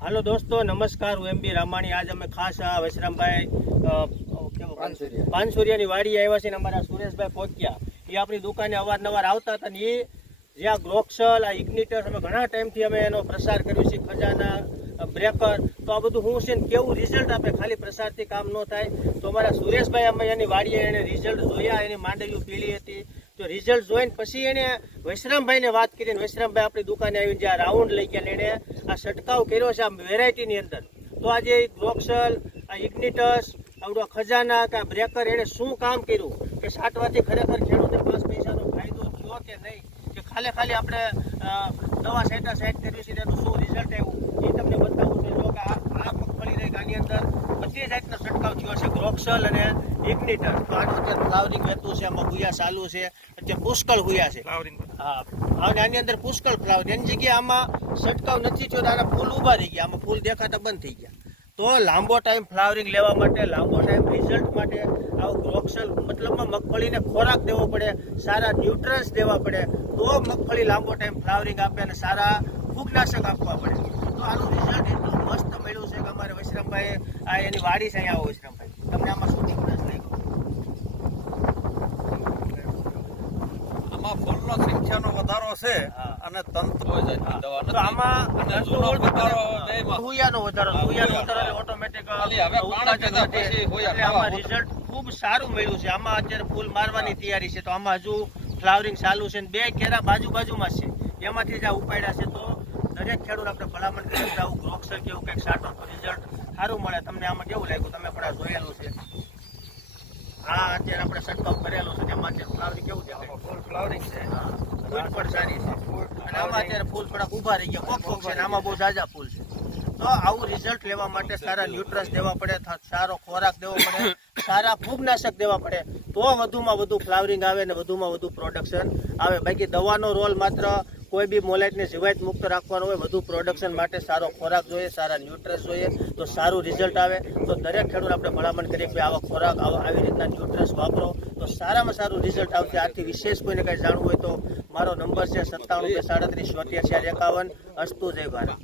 હાલો દોસ્તો નમસ્કાર હું એમ બી રામાણી. આજ અમે ખાસ આ વૈશ્રામભાઈ પાનસુરિયાની વાડીએ આવ્યા છે અમારા સુરેશભાઈ પહોંચ્યા. એ આપણી દુકાને અવારનવાર આવતા હતા ને એ જે આ ગ્લોક્સલ આ ઇગ્નિટર્સ અમે ઘણા ટાઈમથી અમે એનો પ્રસાર કર્યો છે ખજાના બ્રેકર. તો આ બધું હું છે ને કેવું રિઝલ્ટ આપે ખાલી પ્રસારથી કામ ન થાય. તો અમારા સુરેશભાઈ અમે એની વાડીએ એને રિઝલ્ટ જોયા એની માંડવીઓ પીળી હતી. તો રિઝલ્ટ જોઈને પછી એને વૈશ્રામભાઈને વાત કરીને, વૈશ્રામભાઈ આપણી દુકાને આવીને જે આ રાઉન્ડ લઈ ગયા એણે આ છંટકાવ કર્યો છે આ વેરાયટીની અંદર. તો આજે ગ્લોક્સલ આ ઇગ્નિટસ આવડો ખજાના કે બ્રેકર એને શું કામ કર્યું કે સાટવાથી ખરેખર ખેડૂતને પાંચ પૈસાનો ફાયદો થયો કે નહીં? કે ખાલી ખાલી આપણે દવા સાઈટા સાઈટ કરવી છે, તેનું શું રિઝલ્ટ આવ્યું એ તમને બતાવું છે જો કે આ આ મગફળી રહી આની અંદર બધી થયો છે ગ્રોક્સલ અને ઇગ્નિટર તો આનું અત્યારે ફ્લાવરિંગ વહેતું છે આમાં હુયા ચાલુ છે અત્યારે પુષ્કળ હુયા છે. હા અને આની અંદર પુષ્કળ ફ્લાવર એની જગ્યાએ આમાં છંટકાવ નથી થયો આના ફૂલ ઊભા થઈ ગયા. આમાં ફૂલ દેખાતા બંધ થઈ ગયા. તો લાંબો ટાઈમ ફ્લાવરિંગ લેવા માટે લાંબો ટાઈમ રિઝલ્ટ માટે આવું ગ્રોક્સલ મતલબમાં મગફળીને ખોરાક દેવો પડે સારા ન્યુટ્રન્સ દેવા પડે. તો મગફળી લાંબો ટાઈમ ફ્લાવરિંગ આપે અને સારા ફૂગનાશક આપવા પડે. તો આનું રિઝલ્ટ એટલું મસ્ત મળ્યું છે કે અમારે વૈશ્રમભાઈ આ એની વાડી છે અહીંયા આવો વૈશ્રમભાઈ. તમને આમાં શું ડિફરન્સ આમાં ફૂલનો સંખ્યાનો વધારો છે અને તંત્ર હોય જાતની દવા તો આમાં વધારો હુયાનો વધારો. હુયાનો વધારો એટલે ઓટોમેટિક હવે પાણી પછી હુયા આમાં રિઝલ્ટ ખૂબ સારું મળ્યું છે. આમાં અત્યારે ફૂલ મારવાની તૈયારી છે. તો આમાં હજુ ફ્લાવરિંગ ચાલુ છે ને બે કેરા બાજુ બાજુમાં છે. એમાંથી જ આ ઉપાડ્યા છે તો દરેક ખેડૂત આપણે ભલામણ કરી આવું ગ્રોક્સર કે એવું કંઈક સાટો તો રિઝલ્ટ સારું મળે. તમને આમાં કેવું લાગ્યું? તમે પણ આ જોયેલું છે. હા અત્યારે આપણે છંટકાવ કરેલો છે એમાં અત્યારે ફ્લાવરિંગ કેવું દેખાય? ફૂલ ફ્લાવરિંગ છે. ફૂલ પણ સારી છે. અને આમાં અત્યારે ફૂલ થોડાક ઊભા રહી ગયા. કોક કોક છે આમાં બહુ ઝાઝા ફૂલ છે. તો આવું રિઝલ્ટ લેવા માટે સારા ન્યુટ્રન્સ દેવા પડે સારો ખોરાક દેવો પડે સારા ફૂગનાશક દેવા પડે તો વધુમાં વધુ ફ્લાવરિંગ આવે ને વધુમાં વધુ પ્રોડક્શન આવે. બાકી દવાનો રોલ માત્ર કોઈ બી મોલાઇટને જીવાત મુક્ત રાખવાનો હોય, વધુ પ્રોડક્શન માટે સારો ખોરાક જોઈએ, સારા ન્યુટ્રસ જોઈએ, તો સારું રિઝલ્ટ આવે. તો દરેક ખેડૂત આપણે ભલામણ કરીએ કે આવા ખોરાક, આવા આવી રીતના ન્યુટ્રસ વાપરો. તો સારામાં સારું રિઝલ્ટ આવશે. આથી વિશેષ કોઈને કંઈ જાણવું હોય તો મારો નંબર છે સત્તાણું બે સાડત્રીસ ચોત્યાસી એકાવન. અસ્તુ, જય ભારત.